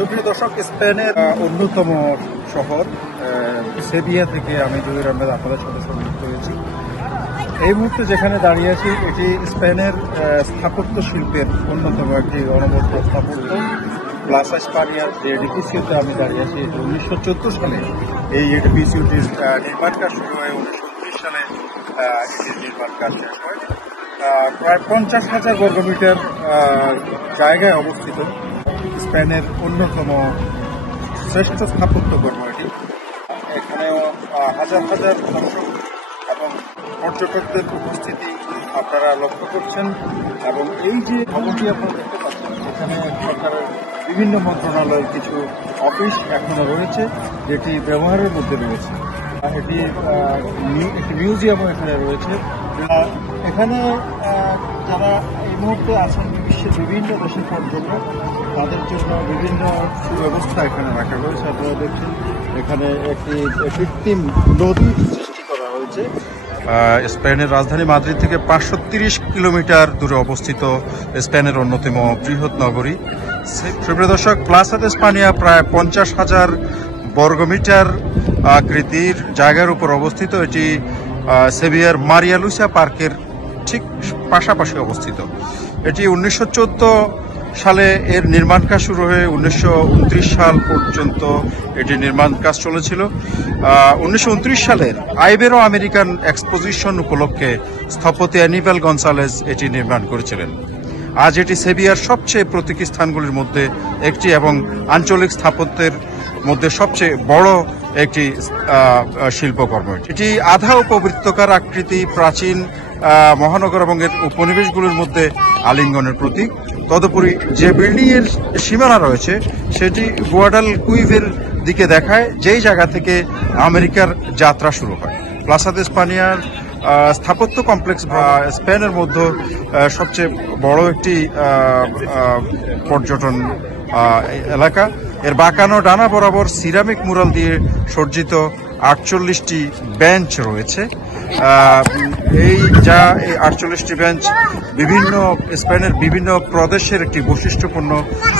সুপ্রিয় দর্শক, স্পেনের অন্যতম শহর সেভিয়া থেকে আমি জহির আহমেদ আপনাদের সাথে সংযুক্ত হয়েছি। এই মুহূর্তে যেখানে দাঁড়িয়ে আছি এটি স্পেনের স্থাপত্য শিল্পের অন্যতম একটি অনবদ্য স্থাপত্য প্লাসা স্পানিয়ার যে এডিফিসিওতে আমি দাঁড়িয়ে আছি। 1914 সালে এই এডিফিসিওটির নির্মাণ কাজ শুরু হয়, 1919 সালে এটির নির্মাণ কাজ শেষ হয়। প্রায় 50,000 বর্গমিটার জায়গায় অবস্থিত স্পেনের অন্যতম শ্রেষ্ঠ স্থাপত্য কর্ম এটি। এখানেও হাজার হাজার দর্শক এবং পর্যটকদের উপস্থিতি আপনারা লক্ষ্য করছেন। এবং এই যে ভবনটি আপনারা দেখতে পাচ্ছেন, এখানে সরকারের বিভিন্ন মন্ত্রণালয়ের কিছু অফিস এখনো রয়েছে, যেটি ব্যবহারের মধ্যে রয়েছে। এটি একটি মিউজিয়ামও এখানে রয়েছে। এখানে যারা এই মুহূর্তে আছেন বিশ্বের বিভিন্ন দেশের পর্যটক, তাদের জন্য বিভিন্ন সুব্যবস্থা এখানে রাখা হয়েছে। আপনারা দেখছেন এখানে একটি কৃত্রিম নদী সৃষ্টি করা হয়েছে। স্পেনের রাজধানী মাদ্রিদ থেকে 530 কিলোমিটার দূরে অবস্থিত স্পেনের অন্যতম বৃহৎ নগরী। সুপ্রিয় দর্শক, প্লাসা দে স্পানিয়া প্রায় 50,000 বর্গমিটার আকৃতির জায়গার উপর অবস্থিত। এটি সেভিয়ার মারিয়া লুইসা পার্কের ঠিক পাশাপাশি অবস্থিত। এটি 1914 সালে এর নির্মাণ কাজ শুরু হয়ে 1929 সাল পর্যন্ত এটি নির্মাণ কাজ চলেছিল। 1929 সালের আইবেরো আমেরিকান এক্সপোজিশন উপলক্ষে স্থপতি অ্যানিবেল গনসালেজ এটি নির্মাণ করেছিলেন। আজ এটি সেভিয়ার সবচেয়ে প্রতীকী স্থানগুলির মধ্যে একটি এবং আঞ্চলিক স্থাপত্যের মধ্যে সবচেয়ে বড় একটি শিল্পকর্ম। এটি আধা উপবৃত্তকার আকৃতি, প্রাচীন মহানগর এবং এর উপনিবেশগুলির মধ্যে আলিঙ্গনের প্রতীক। তদুপরি যে বিল্ডিং এর সীমানা রয়েছে সেটি গুয়াডালকুইভের দিকে দেখায়, যেই জায়গা থেকে আমেরিকার যাত্রা শুরু হয়। প্লাসা দে স্পানিয়ার স্থাপত্য কমপ্লেক্স স্পেনের মধ্যে সবচেয়ে বড় একটি পর্যটন এলাকা। এর বাঁকানো ডানা বরাবর সিরামিক মুরাল দিয়ে সজ্জিত 48টি বেঞ্চ রয়েছে। এই 48টি বেঞ্চ বিভিন্ন স্পেনের বিভিন্ন প্রদেশের একটি বৈশিষ্ট্যপূর্ণ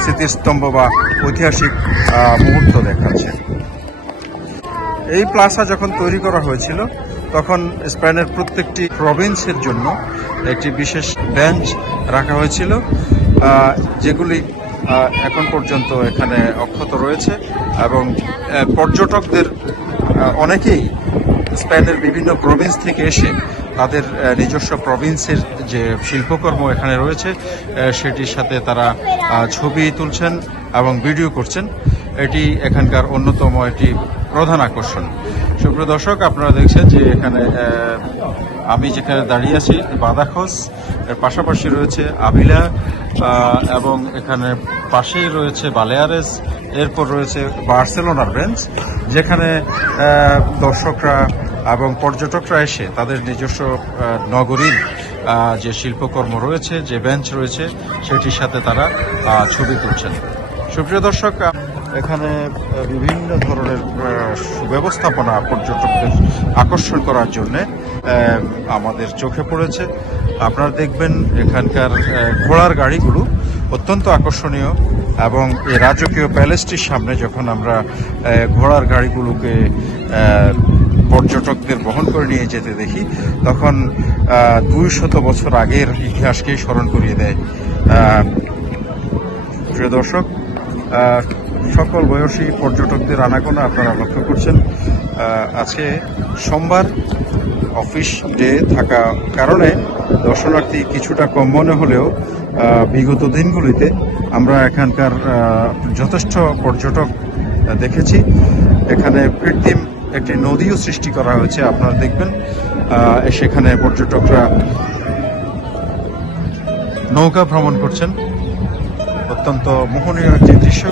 স্মৃতিস্তম্ভ বা ঐতিহাসিক মুহূর্ত দেখাচ্ছে। এই প্লাসা যখন তৈরি করা হয়েছিল তখন স্পেনের প্রত্যেকটি প্রভিন্সের জন্য একটি বিশেষ বেঞ্চ রাখা হয়েছিল, যেগুলি এখন পর্যন্ত এখানে অক্ষত রয়েছে। এবং পর্যটকদের অনেকেই স্পেনের বিভিন্ন প্রভিন্স থেকে এসে তাদের নিজস্ব প্রভিন্সের যে শিল্পকর্ম এখানে রয়েছে সেটির সাথে তারা ছবি তুলছেন এবং ভিডিও করছেন। এটি এখানকার অন্যতম একটি প্রধান আকর্ষণ। সুপ্রিয় দর্শক, আপনারা দেখছেন যে এখানে আমি যেখানে দাঁড়িয়ে আছি বাদাখোস, এর পাশাপাশি রয়েছে আভিলা এবং এখানে পাশেই রয়েছে বালেয়ারেস, এরপর রয়েছে বার্সেলোনার বেঞ্চ, যেখানে দর্শকরা এবং পর্যটকরা এসে তাদের নিজস্ব নগরীর যে শিল্পকর্ম রয়েছে, যে বেঞ্চ রয়েছে সেটির সাথে তারা ছবি তুলছেন। সুপ্রিয় দর্শক, এখানে বিভিন্ন ধরনের সুব্যবস্থাপনা পর্যটকদের আকর্ষণ করার জন্য আমাদের চোখে পড়েছে। আপনারা দেখবেন এখানকার ঘোড়ার গাড়িগুলো অত্যন্ত আকর্ষণীয়। এবং এই রাজকীয় প্যালেসটির সামনে যখন আমরা ঘোড়ার গাড়িগুলোকে পর্যটকদের বহন করে নিয়ে যেতে দেখি, তখন 200 বছর আগের ইতিহাসকেই স্মরণ করিয়ে দেয়। প্রিয় দর্শক, সকল বয়সী পর্যটকদের আনাগোনা আপনারা লক্ষ্য করছেন। আজকে সোমবার, অফিস ডে থাকা কারণে দর্শনার্থী কিছুটা কম মনে হলেও বিগত দিনগুলিতে আমরা এখানকার যথেষ্ট পর্যটক দেখেছি। এখানে কৃত্রিম একটি নদীও সৃষ্টি করা হয়েছে, আপনারা দেখবেন। সেখানে পর্যটকরা নৌকা ভ্রমণ করছেন। অত্যন্ত মোহনীয় একটি দৃশ্য।